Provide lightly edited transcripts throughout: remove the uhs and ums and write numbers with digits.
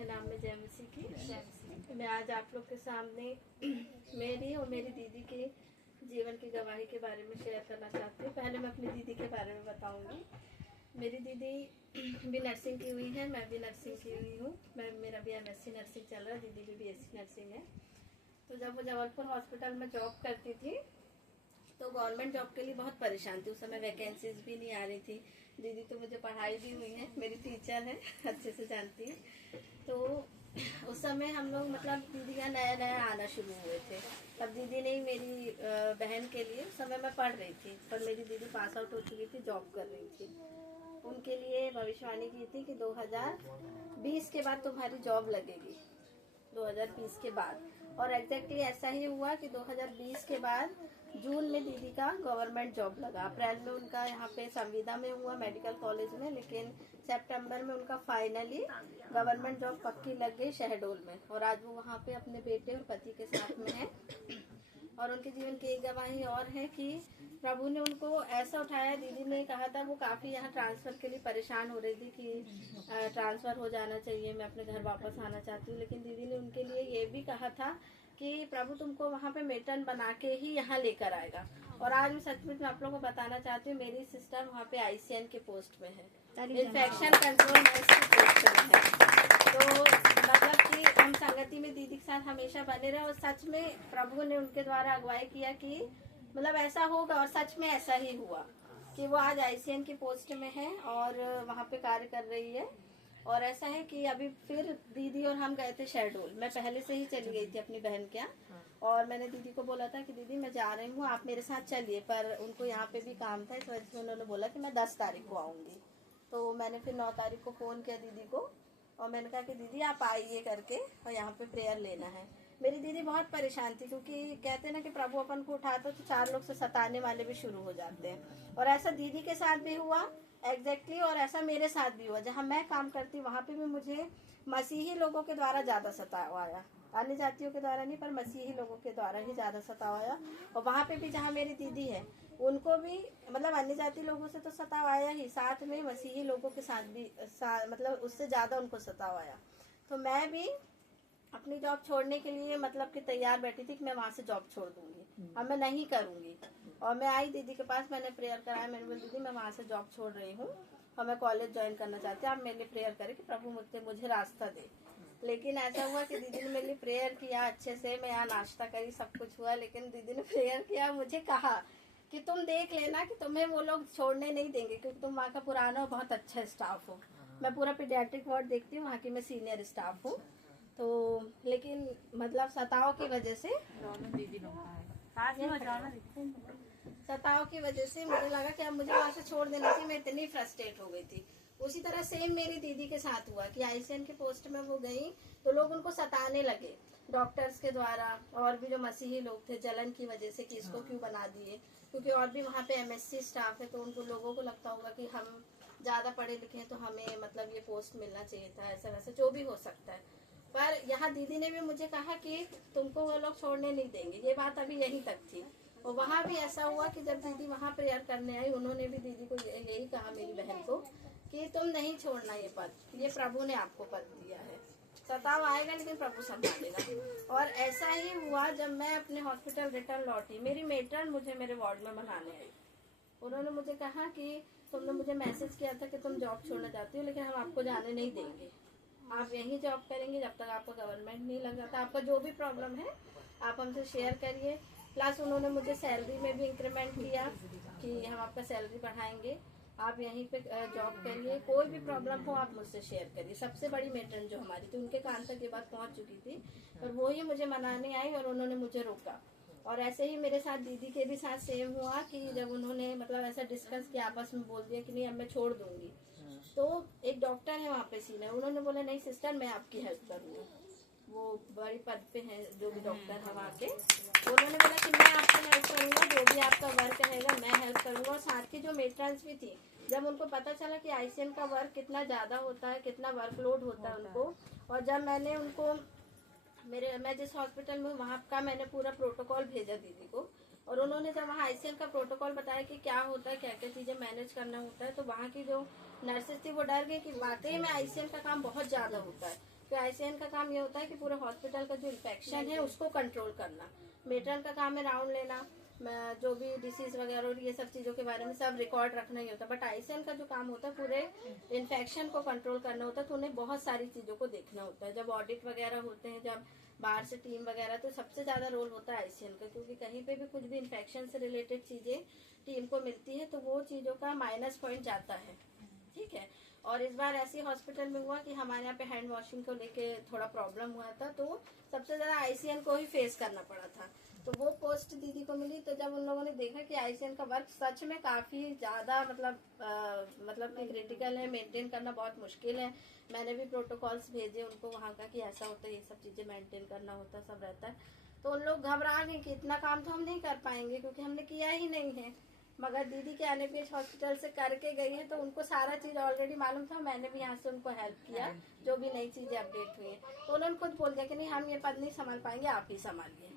अच्छे नाम में जय मसीह की। मैं आज आप लोग के सामने मेरी और मेरी दीदी के जीवन की गवाही के बारे में शेयर करना चाहती हूँ। पहले मैं अपनी दीदी के बारे में बताऊंगी। मेरी दीदी भी नर्सिंग की हुई है, मैं भी नर्सिंग की हुई हूँ। मेरा भी MSc नर्सिंग चल रहा है, दीदी भी BSc नर्सिंग है। तो जब वो जबलपुर हॉस्पिटल में जॉब करती थी तो गवर्नमेंट जॉब के लिए बहुत परेशान थी। उस समय वैकेंसीज भी नहीं आ रही थी। दीदी तो मुझे पढ़ाई भी हुई है, मेरी टीचर है, अच्छे से जानती है। तो उस समय हम लोग मतलब दीदी का नया नया आना शुरू हुए थे। तब दीदी ने मेरी बहन के लिए, उस समय मैं पढ़ रही थी पर मेरी दीदी पास आउट हो चुकी थी, जॉब कर रही थी। उनके लिए भविष्यवाणी की थी कि 2020 के बाद तुम्हारी जॉब लगेगी, 2020 के बाद। और एग्जैक्टली ऐसा ही हुआ कि 2020 के बाद जून में दीदी का गवर्नमेंट जॉब लगा। अप्रैल में उनका यहाँ पे संविदा में हुआ मेडिकल कॉलेज में, लेकिन सितंबर में उनका फाइनली गवर्नमेंट जॉब पक्की लग गई शहडोल में। और आज वो वहाँ पे अपने बेटे और पति के साथ में है। और उनके जीवन की एक गवाही और है कि प्रभु ने उनको ऐसा उठाया। दीदी ने कहा था, वो काफ़ी यहाँ ट्रांसफ़र के लिए परेशान हो रही थी कि ट्रांसफ़र हो जाना चाहिए, मैं अपने घर वापस आना चाहती हूँ। लेकिन दीदी ने उनके लिए ये भी कहा था कि प्रभु तुमको वहाँ पे मेटर्न बना के ही यहाँ लेकर आएगा। और आज मैं सचमुच में आप लोगों को बताना चाहती हूँ, मेरी सिस्टर वहाँ पे ICN के पोस्ट में है, इन्फेक्शन कंट्रोल नर्स की पोस्ट में है। तो मतलब कि हम संगति में दीदी के साथ हमेशा बने रहे। और सच में प्रभु ने उनके द्वारा अगुवाई किया कि मतलब ऐसा होगा, और सच में ऐसा ही हुआ कि वो आज ICN की पोस्ट में है और वहाँ पे कार्य कर रही है। और ऐसा है कि अभी फिर दीदी और हम गए थे शहडोल। मैं पहले से ही चली गई थी अपनी बहन के यहाँ, और मैंने दीदी को बोला था कि दीदी मैं जा रही हूँ, आप मेरे साथ चलिए। पर उनको यहाँ पे भी काम था, इस वजह से उन्होंने बोला कि मैं 10 तारीख को आऊँगी। तो मैंने फिर 9 तारीख को फ़ोन किया दीदी को और मैंने कहा कि दीदी आप आइए करके, और यहाँ पे प्रेयर लेना है। मेरी दीदी बहुत परेशान थी, क्योंकि कहते हैं ना कि प्रभु अपन को उठाता तो 4 लोग से सताने वाले भी शुरू हो जाते हैं। और ऐसा दीदी के साथ भी हुआ एग्जैक्टली, और ऐसा मेरे साथ भी हुआ। जहाँ मैं काम करती वहाँ पे भी मुझे मसीही लोगों के द्वारा ज़्यादा सतावाया, अन्य जातियों के द्वारा नहीं, पर मसीही लोगों के द्वारा ही ज़्यादा सतावाया। और वहाँ पे भी जहाँ मेरी दीदी है उनको भी मतलब अन्य जाति लोगों से तो सतावाया ही, साथ में मसीही लोगों के साथ भी मतलब उससे ज़्यादा उनको सतावाया। तो मैं भी अपनी जॉब छोड़ने के लिए मतलब कि तैयार बैठी थी कि मैं वहाँ से जॉब छोड़ दूंगी, अब मैं नहीं करूंगी। और मैं आई दीदी के पास, मैंने प्रेयर कराया, मैंने बोली दीदी मैं वहाँ से जॉब छोड़ रही हूँ और मैं कॉलेज ज्वाइन करना चाहती हूँ, आप मेरे लिए प्रेयर करें कि प्रभु मुझे रास्ता दे। लेकिन ऐसा हुआ कि दीदी ने मेरे लिए प्रेयर किया अच्छे से, मैं यहाँ नाश्ता करी, सब कुछ हुआ। लेकिन दीदी ने प्रेयर किया, मुझे कहा कि तुम देख लेना कि तुम्हें वो लोग छोड़ने नहीं देंगे, क्योंकि तुम वहाँ का पुराना और बहुत अच्छा स्टाफ हो। मैं पूरा पीडियाट्रिक वार्ड देखती हूँ, वहाँ की मैं सीनियर स्टाफ हूँ। तो लेकिन मतलब सताव की वजह से सताव की वजह से मुझे लगा कि अब मुझे वहाँ से छोड़ देना चाहिए। मैं इतनी फ्रस्ट्रेट हो गई थी। उसी तरह सेम मेरी दीदी के साथ हुआ कि ICN के पोस्ट में वो गई तो लोग उनको सताने लगे डॉक्टर्स के द्वारा, और भी जो मसीही लोग थे, जलन की वजह से कि इसको क्यों बना दिए, क्योंकि और भी वहाँ पे MSc स्टाफ है। तो उनको लोगों को लगता होगा कि हम ज़्यादा पढ़े लिखे हैं तो हमें मतलब ये पोस्ट मिलना चाहिए था, ऐसा वैसा जो भी हो सकता है। पर यहाँ दीदी ने भी मुझे कहा कि तुमको वो लोग छोड़ने नहीं देंगे, ये बात अभी यहीं तक थी। और वहाँ भी ऐसा हुआ कि जब दीदी वहाँ प्रेयर करने आई, उन्होंने भी दीदी को यही कहा, मेरी बहन को, कि तुम नहीं छोड़ना ये पद, ये प्रभु ने आपको पद दिया है, सताव आएगा लेकिन प्रभु संभालेगा। और ऐसा ही हुआ जब मैं अपने हॉस्पिटल रिटर्न लौटी, मेरी मेटर्न मुझे मेरे वार्ड में बनाने आई। उन्होंने मुझे कहा कि तुमने मुझे मैसेज किया था कि तुम जॉब छोड़ना चाहती हो, लेकिन हम आपको जाने नहीं देंगे, आप यहीं जॉब करेंगे जब तक आपका गवर्नमेंट नहीं लग जाता। आपका जो भी प्रॉब्लम है आप हमसे शेयर करिए। प्लस उन्होंने मुझे सैलरी में भी इंक्रीमेंट किया कि हम आपका सैलरी बढ़ाएंगे, आप यहीं पे जॉब करिए, कोई भी प्रॉब्लम हो आप मुझसे शेयर करिए। सबसे बड़ी मेटर्न जो हमारी थी, उनके कान तक ये बात पहुंच चुकी थी, पर वो ही मुझे मनाने आई और उन्होंने मुझे रोका। और ऐसे ही मेरे साथ दीदी के भी साथ सेम हुआ कि जब उन्होंने मतलब ऐसा डिस्कस किया, आपस में बोल दिया कि नहीं अब मैं छोड़ दूंगी, तो एक डॉक्टर है वहाँ पे सीनियर, उन्होंने बोला नहीं सिस्टर मैं आपकी हेल्प करूँगा। वो बड़ी पद पे हैं जो भी डॉक्टर है वहाँ के, उन्होंने बोला कि मैं आपको हेल्प करूँगा, जो भी आपका वर्क रहेगा मैं हेल्प करूँगा। और साथ की जो मेट्रन्स भी थी, जब उनको पता चला कि ICN का वर्क कितना ज़्यादा होता है, कितना वर्कलोड होता है उनको, और जब मैंने उनको मैं जिस हॉस्पिटल में वहाँ का मैंने पूरा प्रोटोकॉल भेजा दीदी को, और उन्होंने जब वहाँ ICN का प्रोटोकॉल बताया कि क्या होता है, क्या क्या चीज़ें मैनेज करना होता है, तो वहाँ की जो नर्सेज थी वो डर गई कि वाकई में ICN का काम बहुत ज़्यादा होता है। तो ICN का काम ये होता है कि पूरे हॉस्पिटल का जो इन्फेक्शन है उसको कंट्रोल करना। मेट्रन का काम है राउंड लेना, जो भी डिसीज वगैरह और ये सब चीज़ों के बारे में सब रिकॉर्ड रखना ही होता है। बट ICN का जो काम होता है पूरे इन्फेक्शन को कंट्रोल करना होता है, तो उन्हें बहुत सारी चीज़ों को देखना होता है। जब ऑडिट वगैरह होते हैं, जब बाहर से टीम वगैरह, तो सबसे ज़्यादा रोल होता है ICN का, क्योंकि कहीं पे भी कुछ भी इन्फेक्शन से रिलेटेड चीज़ें टीम को मिलती है तो वो चीज़ों का माइनस पॉइंट जाता है। ठीक है। और इस बार ऐसी हॉस्पिटल में हुआ कि हमारे यहाँ पे हैंड वॉशिंग को लेके थोड़ा प्रॉब्लम हुआ था, तो सबसे ज़्यादा ICN को ही फेस करना पड़ा था। तो वो पोस्ट दीदी को मिली, तो जब उन लोगों ने देखा कि ICN का वर्क सच में काफ़ी ज़्यादा मतलब कि क्रिटिकल है, मेंटेन करना बहुत मुश्किल है। मैंने भी प्रोटोकॉल्स भेजे उनको वहाँ का कि ऐसा होता है, ये सब चीज़ें मेंटेन करना होता है, सब रहता है। तो उन लोग घबरा गए कि इतना काम तो हम नहीं कर पाएंगे क्योंकि हमने किया ही नहीं है। मगर दीदी के NABH हॉस्पिटल से करके गई है, तो उनको सारा चीज़ ऑलरेडी मालूम था। मैंने भी यहाँ से उनको हेल्प किया, जो भी नई चीज़ें अपडेट हुई है, तो उन्होंने खुद बोल दिया कि नहीं, हम ये पद नहीं संभाल पाएंगे, आप ही संभालिए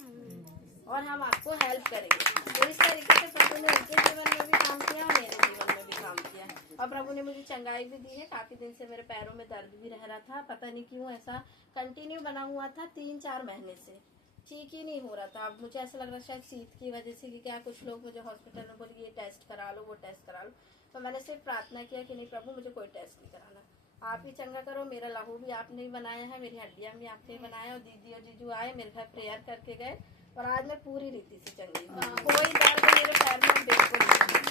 और हम आपको हेल्प करेंगे। तो इस तरीके से प्रभु ने उनके जीवन में भी काम किया और मेरे जीवन में भी काम किया, और प्रभु ने मुझे चंगाई भी दी है। काफ़ी दिन से मेरे पैरों में दर्द भी रह रहा था, पता नहीं क्यों ऐसा कंटिन्यू बना हुआ था, 3-4 महीने से ठीक ही नहीं हो रहा था। अब मुझे ऐसा लग रहा है शायद शीत की वजह से, कि क्या कुछ लोग मुझे हॉस्पिटल में बोले ये टेस्ट करा लो, वो टेस्ट करा लो। तो मैंने सिर्फ प्रार्थना किया कि नहीं प्रभु, मुझे कोई टेस्ट नहीं कराना, आप ही चंगा करो। मेरा लहू भी आपने ही बनाया है, मेरी हड्डियाँ भी आपने ही बनाया। और दीदी और जीजू आए, मेरे घर प्रेयर करके गए, और आज मैं पूरी रीति से चंगी हूँ। कोई दर्द मेरे पैर में बिल्कुल नहीं है।